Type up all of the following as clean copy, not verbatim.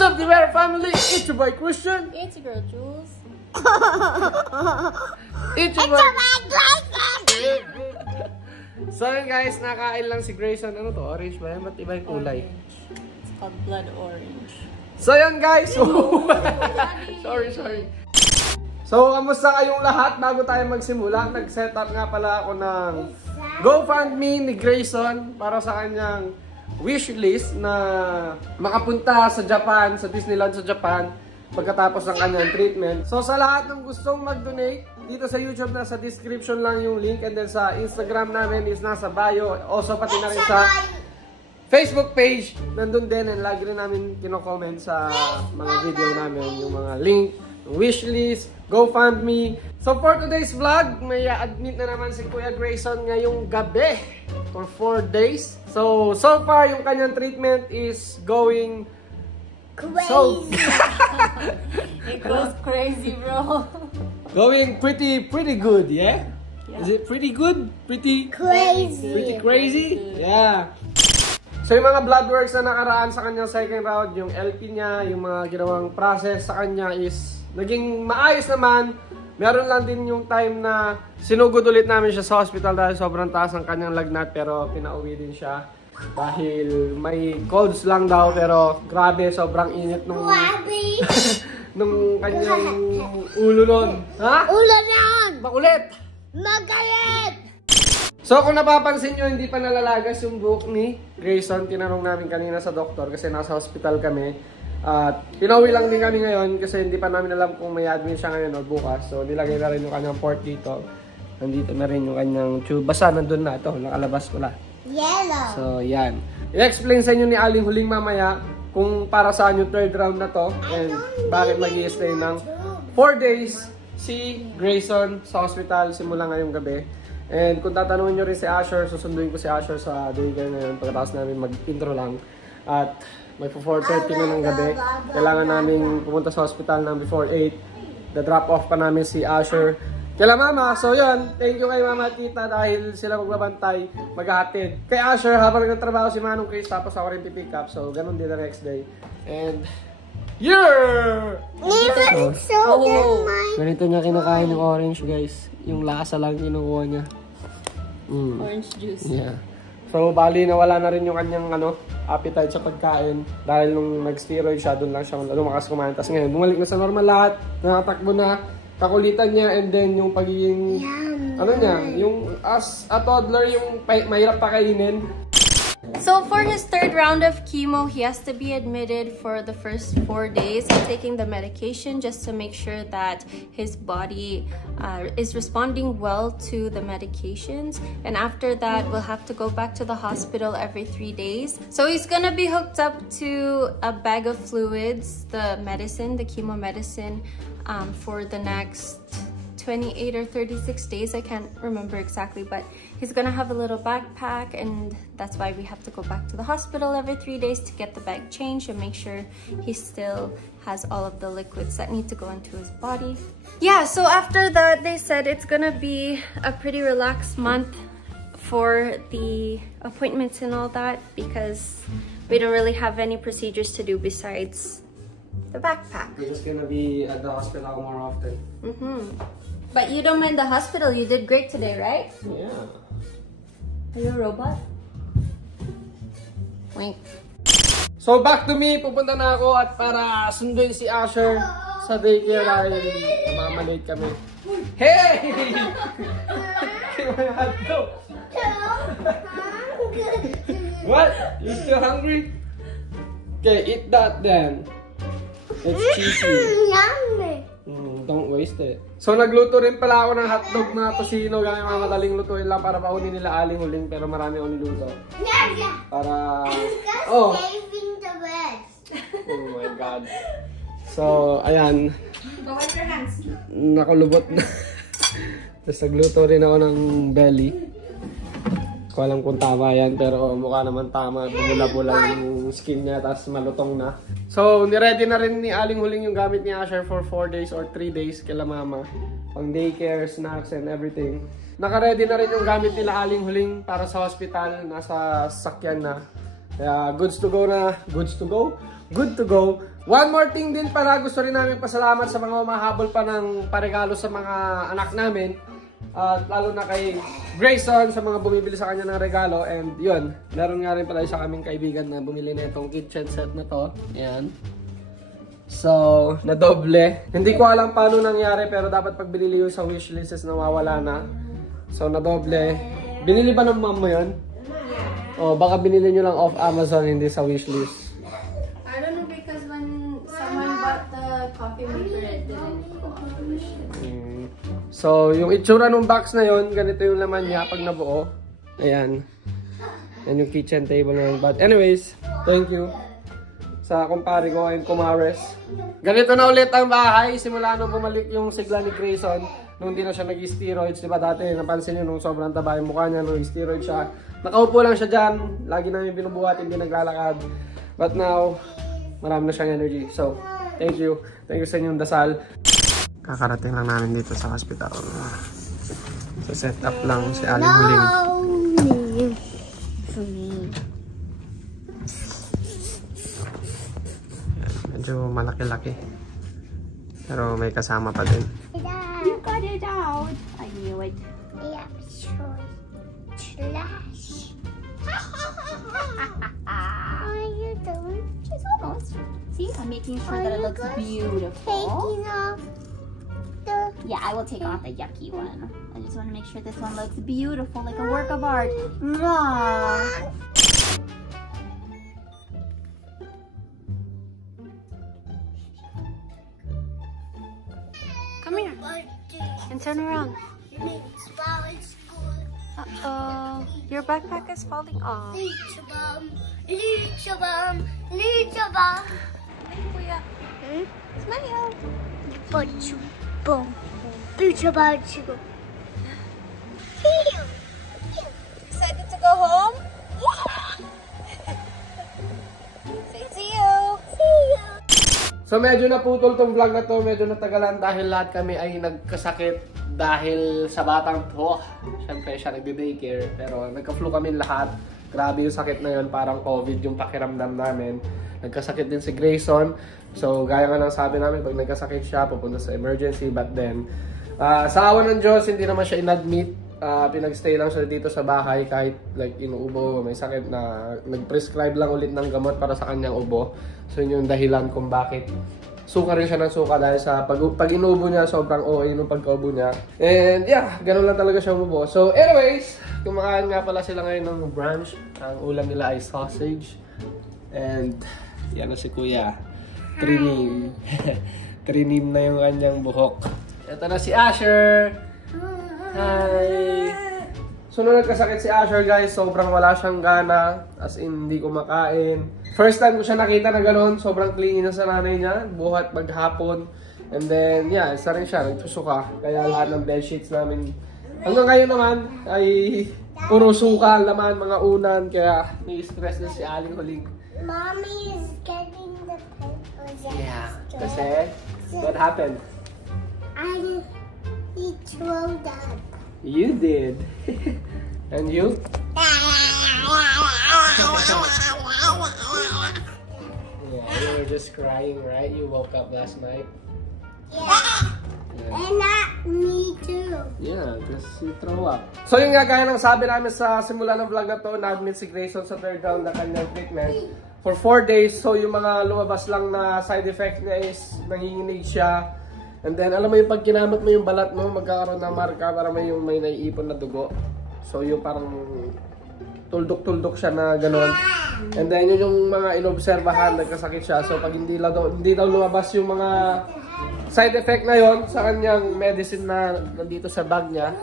What's up, Divera family? It's your boy Christian. It's your girl Jules. It's your boy Grayson. So yun guys, nakain lang si Grayson. Ano to? Orange ba yan? Ba't iba yung kulay? It's called blood orange. So yun guys. Sorry. So, kamusta kayong lahat? Bago tayo magsimula, nag-set up nga pala ako ng GoFundMe ni Grayson para sa kanyang wish list na makapunta sa Japan, sa Disneyland sa Japan pagkatapos ng kanyang treatment. So, sa lahat ng gustong mag-donate, dito sa YouTube nasa description lang yung link, and then sa Instagram namin is nasa bio. Also, pati na rin sa Facebook page, nandun din, and lagi rin namin kino-comment sa mga video namin, yung mga link, wishlist, GoFundMe. So for today's vlog, may admit na naman si Kuya Grayson ngayong gabi for 4 days. So far, yung kanyang treatment is going crazy. It goes crazy, bro. Going pretty good, yeah? Is it pretty good? Pretty crazy? Yeah. So yung mga blood works na nakaraan sa kanyang second round, yung LP niya, yung mga ginawang process sa kanya is naging maayos naman. Meron lang din yung time na sinugod ulit namin siya sa hospital dahil sobrang taas ang kanyang lagnat, pero pinauwi din siya dahil may colds lang daw, pero grabe, sobrang init nung nung kanyang ulo nun. Ha? Ulo nun! Makulit! Magalit! So kung napapansin nyo, hindi pa nalalagas yung buhok ni Grayson. Tinanong namin kanina sa doktor kasi nasa hospital kami. At pinauwi lang din kami ngayon kasi hindi pa namin alam kung may admin siya ngayon o bukas. So nilagay na rin yung kanyang port dito. Nandito na rin yung kanyang tube. Basta nandun na ito, nakalabas ko na. Yellow. So yan. I-explain sa inyo ni Aling Huling mamaya kung para saan yung third round na to. And bakit mag-i-stay ng 4 days si Grayson sa hospital simula ngayong gabi. And kung tatanungin nyo rin si Asher, susunduin ko si Asher sa daycare ngayon pagkatapos namin mag-intro lang. At may 4:30 na ng gabi. Kailangan namin pumunta sa hospital ng before 8. The-drop off pa namin si Asher kila mama. So yun, thank you kay mama at tita dahil sila magbabantay, maghahatid. Kay Asher, habang nagtatrabaho si Manong Chris, tapos ako rin pipick up. So ganun din the next day. And yeah! Ganito niya kinakain yung orange guys. Yung lasa lang kinukuha niya. Orange juice. Yeah. So bali nawala na rin yung kanyang appetite sa pagkain dahil nung nag-steroid siya, doon lang siya lumakas kumain. Tapos ngayon, bumalik na sa normal lahat, nakatakbo na, kakulitan niya, and then yung pagiging, yung as a toddler, yung mahirap pakainin. So for his third round of chemo, he has to be admitted for the first 4 days taking the medication just to make sure that his body is responding well to the medications. And after that, we'll have to go back to the hospital every 3 days. So he's gonna be hooked up to a bag of fluids, the medicine, the chemo medicine, for the next 28 or 36 days, I can't remember exactly, but he's gonna have a little backpack, and that's why we have to go back to the hospital every 3 days to get the bag changed and make sure he still has all of the liquids that need to go into his body. Yeah, so after that, they said it's gonna be a pretty relaxed month for the appointments and all that because we don't really have any procedures to do besides the backpack. We're just gonna be at the hospital more often. But you don't mind the hospital. You did great today, right? Yeah. Are you a robot? Wait. So back to me, pupunta na ako at para sunduin si Asher sa daycare dahil mamalate kami. Hey! What? You still hungry? Okay, eat that then. It's cheesy. Yummy. Don't waste it. So nagluto rin pala ako ng hotdog na tosino, gamit mga madaling lutuin lang para paunin nila Aling Huling, pero marami akong niluto. Para Saving the rest. Oh my god. So ayan. Go wash your hands. Nakulubot na. Tapos nagluto rin ako ng belly. Ko alam kung tama yan, pero mukha naman tama. Bumula-bula yung skin niya, tapos malutong na. So, niready na rin ni Aling Huling yung gamit ni Asher for 4 days or 3 days kila mama. Pang daycare, snacks, and everything. Naka-ready na rin yung gamit nila Aling Huling para sa hospital. Nasa sakyan na. Kaya goods to go na. Goods to go? good to go. One more thing din pala, gusto rin namin pasalamat sa mga umahabol pa ng paregalo sa mga anak namin. At lalo na kay Grayson sa mga bumibili sa kanya ng regalo. And yun, meron nga rin pala isa kaming kaibigan na bumili na itong kitchen set na to. Ayan. So, nadoble. Hindi ko alam paano nangyari pero dapat pag binili yun sa wishlist is nawawala na. So, nadoble. Binili ba ng mom mo yun? O, baka binili nyo lang off Amazon, hindi sa wishlist. I don't know because when someone bought the coffee maker, it didn't go on the wishlist. So, yung itsura ng box na yun, ganito yung laman niya pag nabuo. Ayan. Yan yung kitchen table na yun. But anyways, thank you sa kumpare ko and kumares. Ganito na ulit ang bahay. Simula nung bumalik yung sigla ni Grayson. Nung hindi na siya nag-steroids. Diba dati, napansin nyo nung sobrang taba yung mukha niya. Nung steroid siya. Nakaupo lang siya dyan. Lagi namin binubuhat, hindi naglalakad. But now, marami na siyang energy. So, thank you. Thank you sa inyong dasal. Kakarating lang namin dito sa hospital. Sa setup lang si Aling Huling. For me. Medyo malaki-laki. Pero may kasama pa din. You got it out. I knew it. Yeah, sure. Slash. What are you doing? She's almost. See, I'm making sure that it looks beautiful. Taking off the... Yeah, I will take off the yucky one. I just want to make sure this one looks beautiful, like a work of art. Mwah. Come here and turn around. Uh-oh. Your backpack is falling off. Smile. Boom. Excited to go home? Say see you. So medyo naputol tong vlog na to, medyo natagalan dahil lahat kami ay nagkasakit dahil sa batang to. Siyempre siya nagbe-daycare pero nagka-flu kami lahat. Grabe yung sakit na yun, parang COVID yung pakiramdam namin. Nagkasakit din si Grayson. So gaya nga ng sabi namin, pag nagkasakit siya, pupunta sa emergency. But then, sa awa ng Diyos, hindi naman siya in-admit. Pinag-stay lang siya dito sa bahay kahit like inuubo, may sakit na nag-prescribe lang ulit ng gamot para sa kanyang ubo. So yun yung dahilan kung bakit suka rin siya ng suka dahil sa pag inuubo niya, sobrang OA nung pagkaubo niya. And yeah, ganun lang talaga siya umubo. So anyways, kumakain nga pala sila ngayon ng brunch. Ang ulam nila ay sausage. And yan na si Kuya. Trinim. Trinim na yung kanyang buhok. Ito na si Asher. Hi! So nung nagkasakit si Asher guys, sobrang wala siyang gana. As in, hindi kumakain. First time ko siya nakita na gano'n, sobrang clingy na sa nanay niya. Buhat maghapon. And then, yeah, isa rin siya, nagsusuka. Kaya lahat ng bedsheets namin. Hanggang ngayon naman, ay puro suka, laman, mga unan. Kaya, ni-stress na si Aling Huling. Mommy is getting the pencils. Yeah, kasi, what happened? He threw that. You did. And you? Yeah, you were just crying, right? You woke up last night. Yeah. And not me too. Yeah, because you throw up. So yun nga, gaya ng sabi namin sa simula ng vlog na to, na-admit si Grayson sa third round na kanyang treatment for 4 days. So yung mga lumabas lang na side effect niya is nanginginig siya. And then alam mo yung pag kinamot mo yung balat mo, magkakaroon ng marka para may naiipon na dugo. So yung parang tuldok-tuldok siya na gano'n. And then yun yung mga inobserbahan, nagkasakit siya. So pag hindi daw lumabas yung mga side effect na yon sa kanyang medicine na nandito sa bag niya,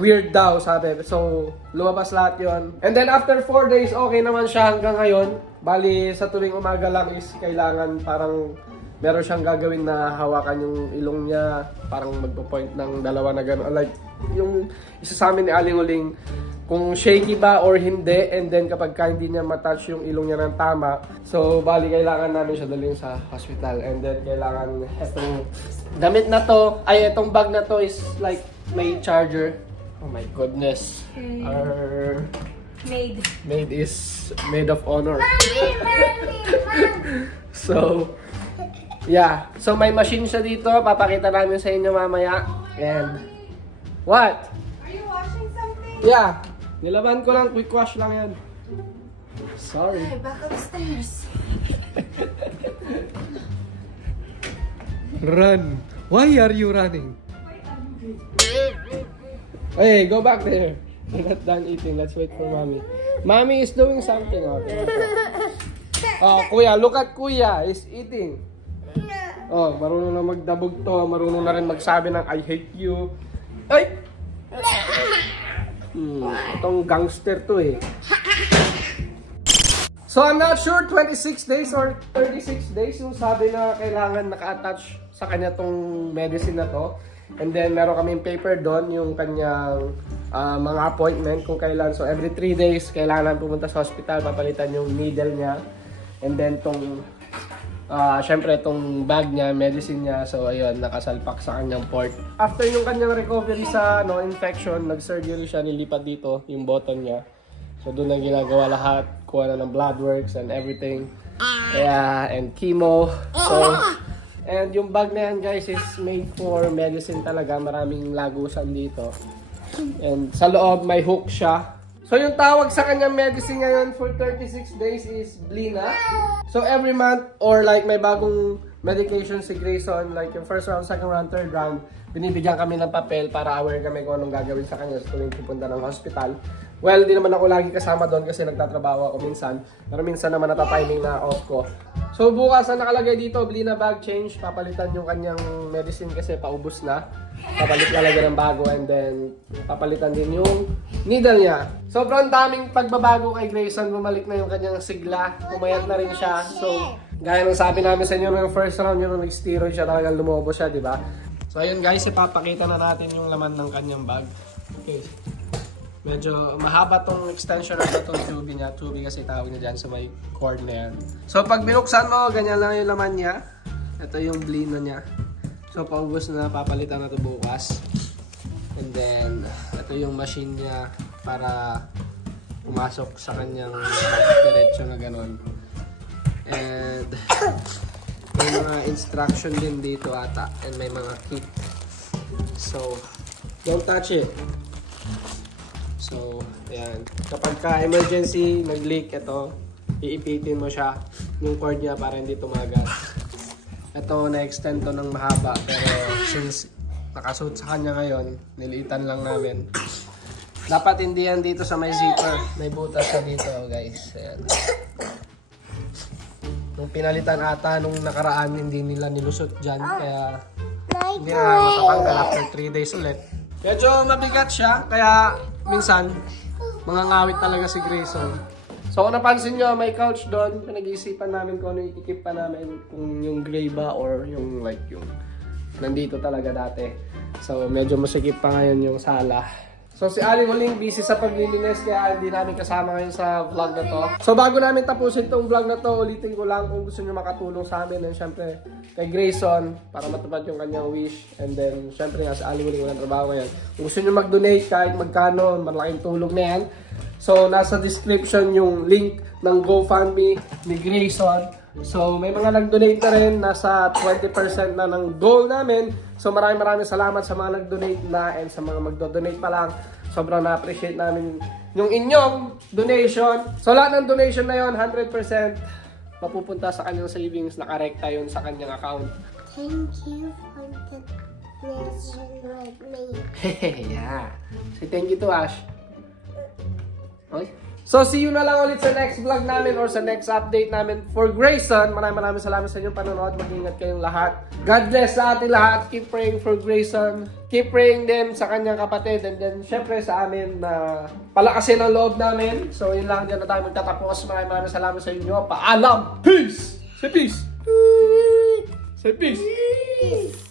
weird daw sabi. So lumabas lahat yon. And then after 4 days, okay naman siya hanggang ngayon. Bali sa tuwing umaga lang is kailangan parang meron siyang gagawin na hawakan yung ilong niya, parang magpo-point ng dalawa na gano'n. Like, yung isa sa amin ni Aling Huling, kung shaky ba or hindi, and then kapag hindi niya matouch yung ilong niya ng tama, so bali kailangan namin siya dalhin sa hospital. And then kailangan itong damit na to, itong bag na to is like may charger. Oh my goodness. Maid is maid of honor. So, yeah. So, may machine siya dito. Papakita namin sa inyo mamaya. And, what? Are you washing something? Yeah. Nilaban ko lang. Quick wash lang yan. Sorry. Okay, back upstairs. Run. Why are you running? Hey, go back there. We're not done eating. Let's wait for mommy. Mommy is doing something. Oh, kuya. Look at kuya. He's eating. Oh, marunong na magdabog to. Marunong na rin magsabi ng I hate you. Ay! Itong gangster to eh. So, I'm not sure 26 days or 36 days yung sabi na kailangan naka-attach sa kanya tong medicine na to. And then, meron kaming paper doon yung kanyang mga appointment kung kailan. So, every 3 days, kailangan pumunta sa hospital, papalitan yung needle niya. And then, tong, syempre, tong bag niya, medicine niya. So, ayun, nakasalpak sa kanyang port. After yung kanyang recovery sa infection, nag-surgery siya, nilipat dito yung button niya. So, doon na ginagawa lahat. Kuha na ng blood works and everything. Yeah, and chemo. So, and yung bag na yan, guys, is made for medicine talaga. Maraming lagusan dito. And sa loob, may hook siya. So, yung tawag sa kanyang medicine ngayon for 36 days is Blina. So, every month, or like may bagong medication si Grayson, like yung first round, second round, third round, binibigyan kami ng papel para aware kami kung anong gagawin sa kanya sa tuwing pupunta ng hospital. Well, di naman ako lagi kasama doon kasi nagtatrabaho ako minsan. Pero minsan naman natatiming na off ko. So, bukas na nakalagay dito, Blina bag change. Papalitan yung kanyang medicine kasi paubos na. Papalit talaga ng bago and then papalitan din yung needle niya. Sobrang daming pagbabago kay Grayson. Bumalik na yung kanyang sigla. Pumayat na rin siya. So, gaya ng sabi namin sa inyo ng first round, yung nag-steroid siya, talagang lumobo siya, di ba? So, ayun guys, ipapakita na natin yung laman ng kanyang bag. Okay. Medyo mahaba tong extension na itong tubing niya. Tubing kasi tawag niya dyan sa may cord na yan. So, pag binuksan mo, ganyan lang yung laman niya. Ito yung Blina niya. So, paubos na, papalitan na ito bukas. And then, ito yung machine niya para pumasok sa kanyang diretso na ganon. And, may mga instruction din dito ata. And may mga kit. So, don't touch it. So, ayan. Kapag ka-emergency, nag-leak, ito, iipitin mo siya, yung cord niya para hindi tumagas. Ito, na-extend to ng mahaba, pero since nakasuot sa kanya ngayon, niliitan lang namin. Dapat hindi yan dito sa may zipper. May butas na dito, guys. Ayan. Nung pinalitan ata, nung nakaraan, hindi nila nilusot dyan, kaya hindi na makatanggal after 3 days ulit. Medyo mabigat siya, kaya minsan, mga ngawit talaga si Grayson. So kung napansin nyo, may couch doon. Pinag-iisipan namin kung ano itikip pa namin. Kung yung gray ba or yung like yung nandito talaga dati. So medyo masikip pa ngayon yung sala. So si Ali huling busy sa paglilinis kaya hindi namin kasama ngayon sa vlog na to. So bago namin tapusin tong vlog na to, ulitin ko lang kung gusto nyo makatulong sa amin. And syempre kay Grayson para matupad yung kanyang wish. And then syempre nga si Ali huling walang trabaho ngayon. Kung gusto nyo mag-donate kahit magkano, malaking tulong na yan. So nasa description yung link ng GoFundMe ni Grayson. So may mga nag-donate na rin, nasa 20% na ng goal namin. So maraming salamat sa mga nag-donate na and sa mga magdo-donate pa lang. Sobrang na-appreciate namin yung inyong donation. So lahat ng donation na yon 100% mapupunta sa kanyang savings, nakarekta yun sa kanyang account. Thank you for the donation with me. Yeah. Say thank you to Ash. Okay. So, see you na lang ulit sa next vlog namin or sa next update namin for Grayson. Maraming salamat sa inyong panonood. Mag-ingat kayong lahat. God bless sa ating lahat. Keep praying for Grayson. Keep praying din sa kanyang kapatid. And then, syempre sa amin na palakasin ang loob namin. So, yun lang. Diyan na tayo magtatapos. Maraming salamat sa inyo. Paalam! Peace! Say peace! Say peace! Peace.